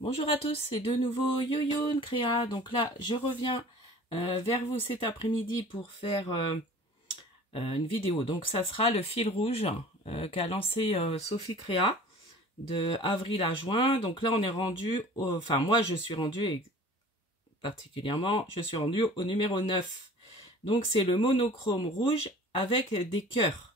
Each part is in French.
Bonjour à tous, c'est de nouveau Yo-Yo Créa. Donc là, je reviens vers vous cet après-midi pour faire une vidéo. Donc ça sera le fil rouge qu'a lancé Sophie Créa de avril à juin. Donc là, on est rendu, enfin moi je suis rendue, et particulièrement, je suis rendue au numéro 9. Donc c'est le monochrome rouge avec des cœurs.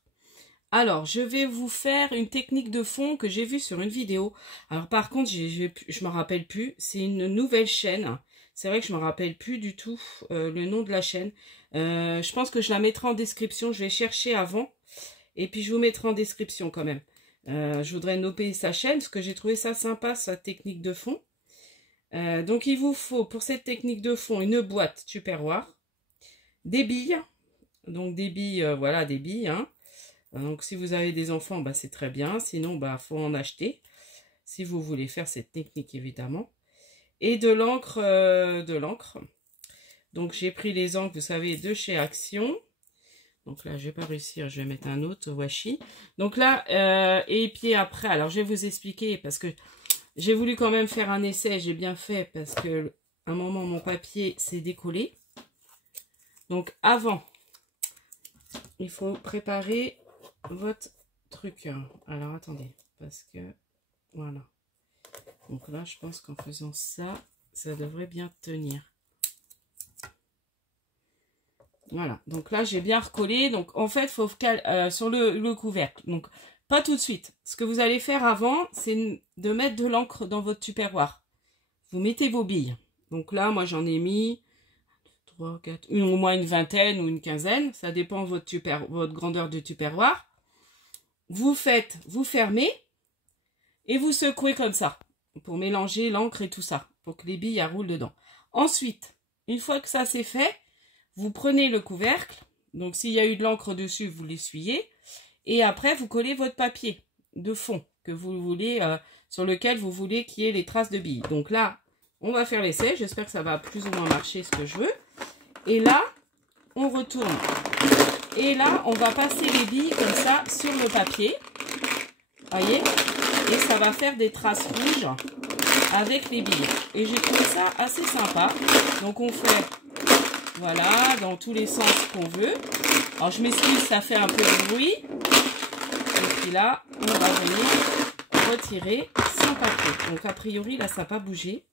Alors, je vais vous faire une technique de fond que j'ai vue sur une vidéo. Alors, par contre, je me rappelle plus. C'est une nouvelle chaîne. C'est vrai que je me rappelle plus du tout le nom de la chaîne. Je pense que je la mettrai en description. Je vais chercher avant. Et puis, je vous mettrai en description quand même. Je voudrais noter sa chaîne parce que j'ai trouvé ça sympa, sa technique de fond. Donc, il vous faut pour cette technique de fond une boîte Tupperware, des billes. Donc, des billes, voilà, des billes, hein. Donc, si vous avez des enfants, bah, c'est très bien. Sinon, bah, faut en acheter. Si vous voulez faire cette technique, évidemment. Et de l'encre. Donc, j'ai pris les encres, vous savez, de chez Action. Donc là, je vais pas réussir. Je vais mettre un autre washi. Donc là, et puis après, alors, je vais vous expliquer parce que j'ai voulu quand même faire un essai. J'ai bien fait parce que à un moment, mon papier s'est décollé. Donc, avant, il faut préparer votre truc. Alors attendez, parce que voilà. Donc là, je pense qu'en faisant ça, ça devrait bien tenir. Voilà. Donc là, j'ai bien recollé. Donc en fait, il faut sur le couvercle. Donc pas tout de suite. Ce que vous allez faire avant, c'est de mettre de l'encre dans votre tupperware. Vous mettez vos billes. Donc là, moi, j'en ai mis 3, 4, au moins une vingtaine ou une quinzaine. Ça dépend de votre grandeur de tupperware. Vous fermez et vous secouez comme ça pour mélanger l'encre et tout ça, pour que les billes roulent dedans. Ensuite, une fois que ça c'est fait, vous prenez le couvercle. Donc s'il y a eu de l'encre dessus, vous l'essuyez. Et après, vous collez votre papier de fond que vous voulez, sur lequel vous voulez qu'il y ait les traces de billes. Donc là, on va faire l'essai. J'espère que ça va plus ou moins marcher ce que je veux. Et là, on retourne. Et là, on va passer les billes comme ça sur le papier. Voyez? Et ça va faire des traces rouges avec les billes. Et j'ai trouvé ça assez sympa. Donc on fait, voilà, dans tous les sens qu'on veut. Alors je m'excuse, ça fait un peu de bruit. Et puis là, on va venir retirer son papier. Donc a priori, là, ça n'a pas bougé.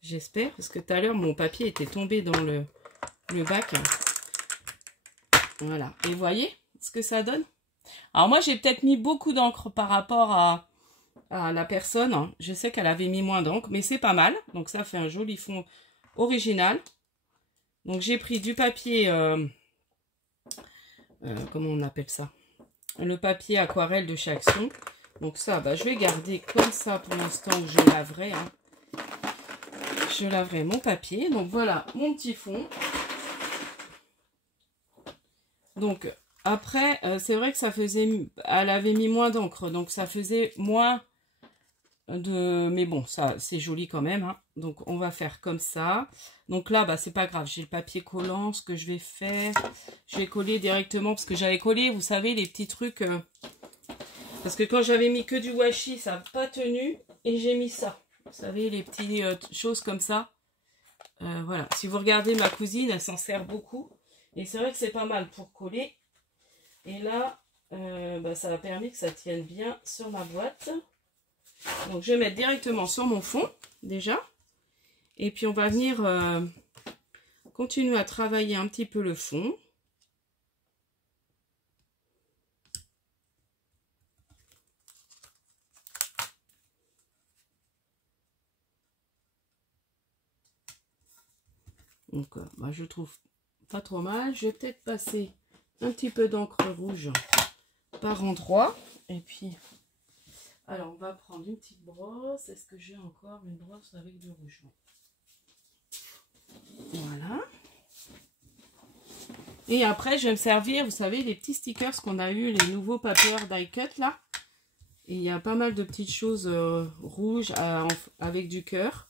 J'espère, parce que tout à l'heure, mon papier était tombé dans le bac. Voilà. Et vous voyez ce que ça donne? Alors moi, j'ai peut-être mis beaucoup d'encre par rapport à la personne. Je sais qu'elle avait mis moins d'encre, mais c'est pas mal. Donc ça fait un joli fond original. Donc j'ai pris du papier, comment on appelle ça? Le papier aquarelle de chez Action. Donc ça, bah, je vais garder comme ça pour l'instant où je laverai. Hein. Je laverai mon papier. Donc voilà mon petit fond. Donc après, c'est vrai que ça faisait, elle avait mis moins d'encre, donc ça faisait moins de, mais bon, ça c'est joli quand même. Hein. Donc on va faire comme ça. Donc là, bah c'est pas grave, j'ai le papier collant. Ce que je vais faire, je vais coller directement parce que j'avais collé, vous savez, les petits trucs. Parce que quand j'avais mis que du washi, ça n'a pas tenu et j'ai mis ça. Vous savez, les petites choses comme ça. Voilà. Si vous regardez ma cousine, elle s'en sert beaucoup. Et c'est vrai que c'est pas mal pour coller. Et là, bah, ça a permis que ça tienne bien sur ma boîte. Donc, je vais mettre directement sur mon fond, déjà. Et puis, on va venir continuer à travailler un petit peu le fond. Donc, bah, je trouve pas trop mal. Je vais peut-être passer un petit peu d'encre rouge par endroit. Et puis, alors on va prendre une petite brosse. Est-ce que j'ai encore une brosse avec du rouge? Voilà. Et après, je vais me servir, vous savez, les petits stickers qu'on a eu, les nouveaux papiers die cut là. Et il y a pas mal de petites choses rouges avec du cœur.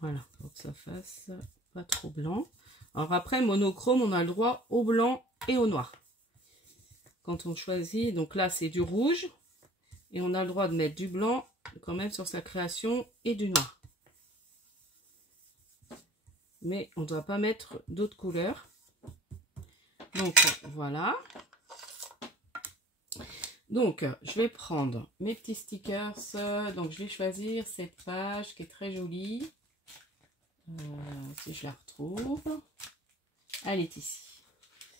Voilà, pour que ça fasse pas trop blanc. Alors après, monochrome, on a le droit au blanc et au noir. Quand on choisit, donc là c'est du rouge et on a le droit de mettre du blanc quand même sur sa création et du noir. Mais on ne doit pas mettre d'autres couleurs. Donc voilà. Donc je vais prendre mes petits stickers. Donc je vais choisir cette page qui est très jolie. Si je la retrouve. Elle est ici.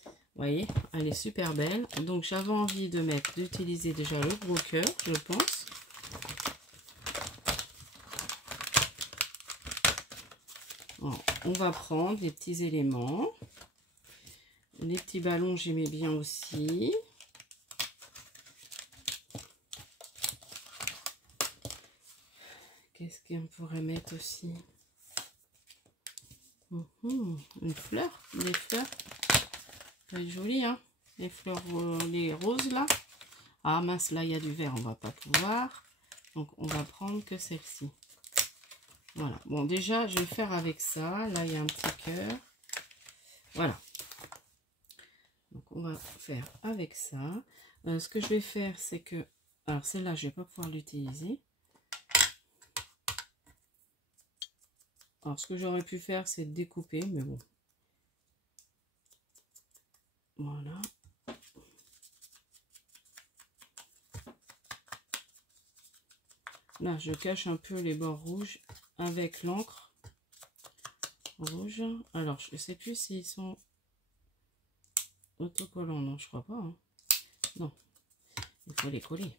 Vous voyez, elle est super belle. Donc j'avais envie de d'utiliser déjà le gros cœur, je pense. Alors, on va prendre les petits éléments. Les petits ballons, j'aimais bien aussi. Qu'est-ce qu'on pourrait mettre aussi? Une fleur, des fleurs. C'est joli, hein? Les fleurs, les roses là. Ah mince, là il y a du vert, on va pas pouvoir. Donc on va prendre que celle-ci. Voilà. Bon, déjà je vais faire avec ça. Là il y a un petit cœur. Voilà. Donc on va faire avec ça. Ce que je vais faire, c'est que... Alors celle-là, je vais pas pouvoir l'utiliser. Alors ce que j'aurais pu faire, c'est découper, mais bon. Voilà. Là, je cache un peu les bords rouges avec l'encre rouge. Alors, je ne sais plus s'ils sont autocollants. Non, je crois pas. Hein. Non, il faut les coller.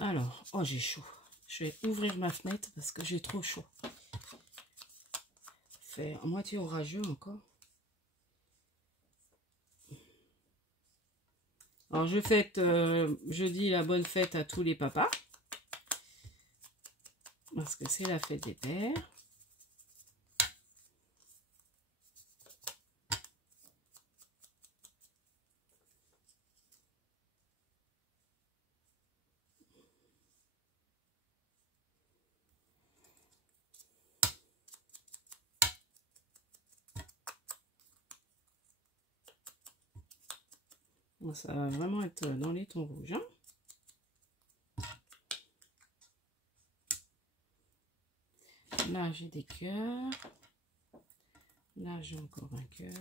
Alors, oh, j'ai chaud. Je vais ouvrir ma fenêtre parce que j'ai trop chaud. Fait à moitié orageux encore. Alors, je dis la bonne fête à tous les papas. Parce que c'est la fête des pères. Ça va vraiment être dans les tons rouges. Hein. Là, j'ai des cœurs. Là, j'ai encore un cœur.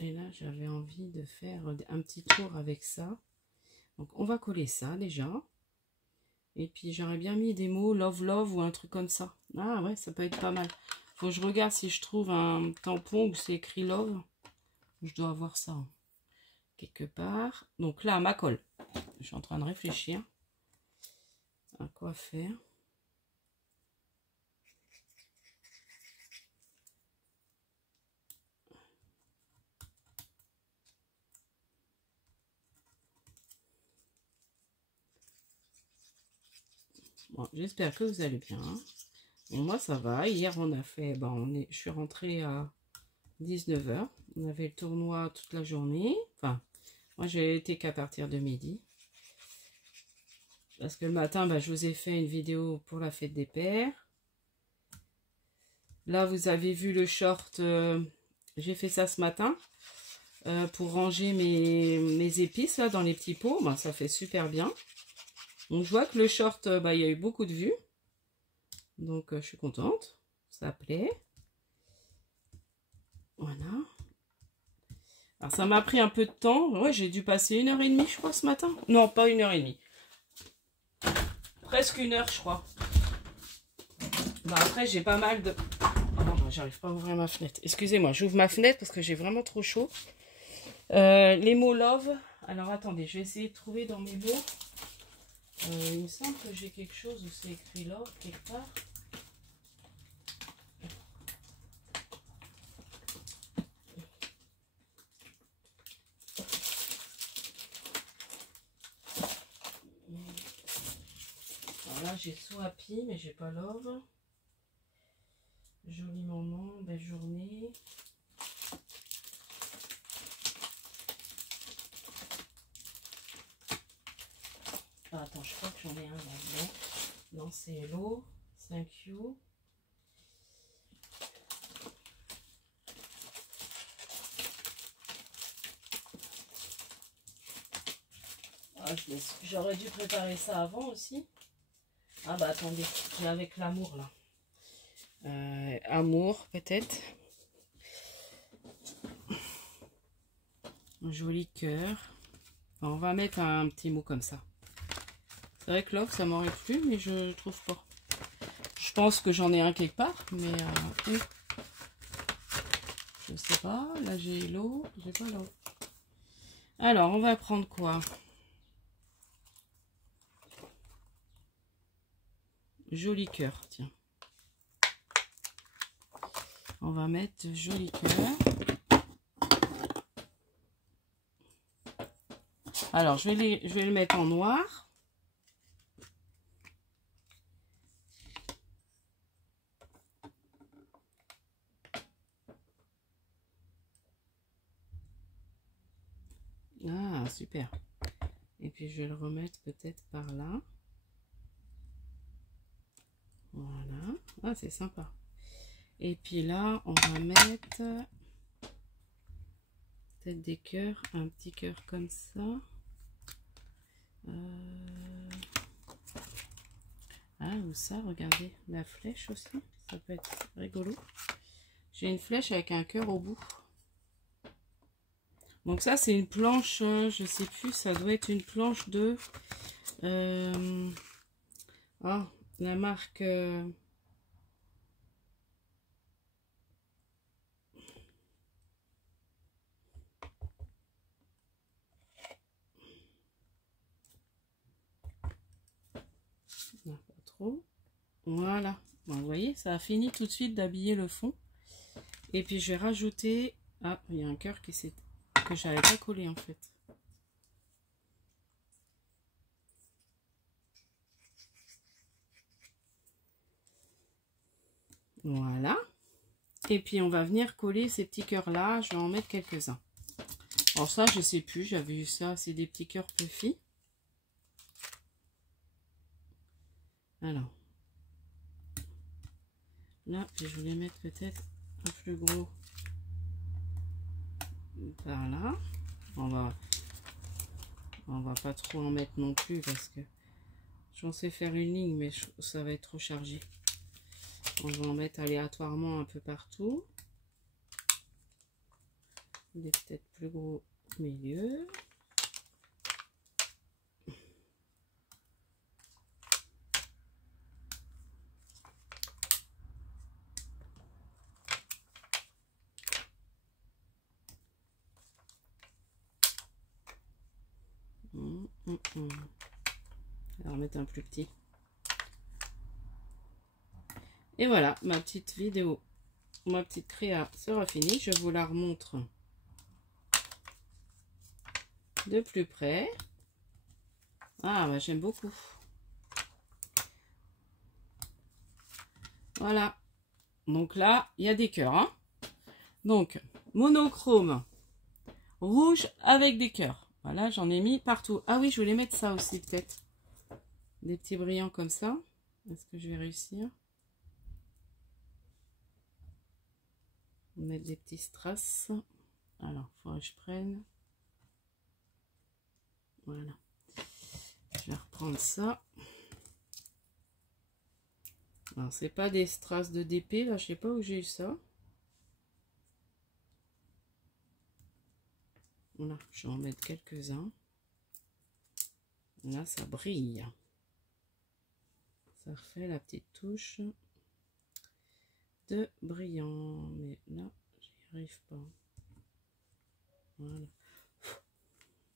Et là, j'avais envie de faire un petit tour avec ça. Donc, on va coller ça déjà. Et puis, j'aurais bien mis des mots love, love ou un truc comme ça. Ah ouais, ça peut être pas mal. Faut que je regarde si je trouve un tampon où c'est écrit love. Je dois avoir ça hein, quelque part. Donc là, ma colle. Je suis en train de réfléchir à quoi faire. Bon, j'espère que vous allez bien. Bon, moi, ça va. Hier, on a fait... Ben, je suis rentrée à 19 h. On avait le tournoi toute la journée. Enfin, moi, j'ai été qu'à partir de midi. Parce que le matin, ben, je vous ai fait une vidéo pour la fête des pères. Là, vous avez vu le short. J'ai fait ça ce matin. Pour ranger mes épices là, dans les petits pots. Ben, ça fait super bien. Donc, je vois que le short, il y a eu beaucoup de vues. Donc, je suis contente. Ça plaît. Voilà. Alors, ça m'a pris un peu de temps. Ouais, j'ai dû passer 1h30, je crois, ce matin. Non, pas 1h30. Presque 1 heure, je crois. Ben, après, j'ai pas mal de... Oh non, j'arrive pas à ouvrir ma fenêtre. Excusez-moi, j'ouvre ma fenêtre parce que j'ai vraiment trop chaud. Les mots love. Alors, attendez, je vais essayer de trouver dans mes mots. Il me semble que j'ai quelque chose où c'est écrit love quelque part. Alors là, j'ai so happy, mais j'ai pas love. Joli moment, belle journée. Ah, attends, je crois que j'en ai un là. Non, c'est hello. Thank you. Ah, j'aurais dû préparer ça avant aussi. Ah bah attendez, j'ai avec l'amour là. Amour peut-être. Un joli cœur. On va mettre un petit mot comme ça. C'est vrai que love ça m'aurait plu, mais je trouve pas. Je pense que j'en ai un quelque part, mais je sais pas. Là j'ai l'eau, j'ai pas l'eau. Alors on va prendre quoi? Joli cœur, tiens. On va mettre joli cœur. Alors je vais le mettre en noir. Ah, super. Et puis, je vais le remettre peut-être par là. Voilà. Ah, c'est sympa. Et puis là, on va mettre peut-être des cœurs. Un petit cœur comme ça. Ah, ou ça, regardez. La flèche aussi. Ça peut être rigolo. J'ai une flèche avec un cœur au bout. Donc ça, c'est une planche, je sais plus, ça doit être une planche de... la marque... non, pas trop. Voilà. Bon, vous voyez, ça a fini tout de suite d'habiller le fond. Et puis, je vais rajouter... Ah, il y a un cœur que j'avais pas collé, en fait. Voilà. Et puis, on va venir coller ces petits cœurs-là. Je vais en mettre quelques-uns. Alors ça, je sais plus. J'avais eu ça. C'est des petits cœurs puffy. Alors. Là, je voulais mettre peut-être un plus gros par là. On va pas trop en mettre non plus parce que je pensais faire une ligne, mais ça va être trop chargé. On va en mettre aléatoirement un peu partout. Il est peut-être plus gros au milieu. Alors mettre un plus petit. Et voilà, ma petite vidéo, ma petite créa sera finie. Je vous la remontre de plus près. Ah, bah, j'aime beaucoup. Voilà. Donc là, il y a des cœurs. Hein. Donc, monochrome rouge avec des cœurs. Voilà, j'en ai mis partout. Ah oui, je voulais mettre ça aussi peut-être. Des petits brillants comme ça. Est-ce que je vais réussir? On va mettre des petits strass. Alors, il faudrait que je prenne. Voilà. Je vais reprendre ça. Alors, c'est pas des strass de DP, là, je sais pas où j'ai eu ça. Voilà, je vais en mettre quelques-uns. Là, ça brille. Ça refait la petite touche de brillant. Mais là, j'y arrive pas. Voilà.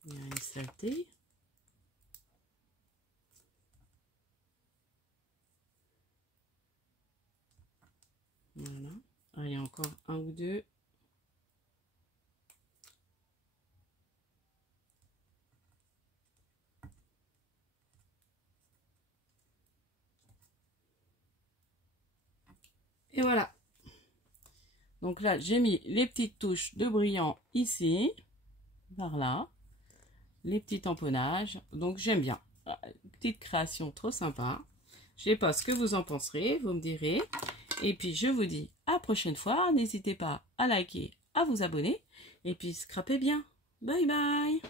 Il y a une saleté. Voilà. Ah, il y a encore un ou deux. Et voilà. Donc là, j'ai mis les petites touches de brillant ici, par là, les petits tamponnages. Donc j'aime bien. Petite création trop sympa. Je sais pas ce que vous en penserez, vous me direz. Et puis je vous dis à la prochaine fois. N'hésitez pas à liker, à vous abonner. Et puis scrapez bien. Bye bye.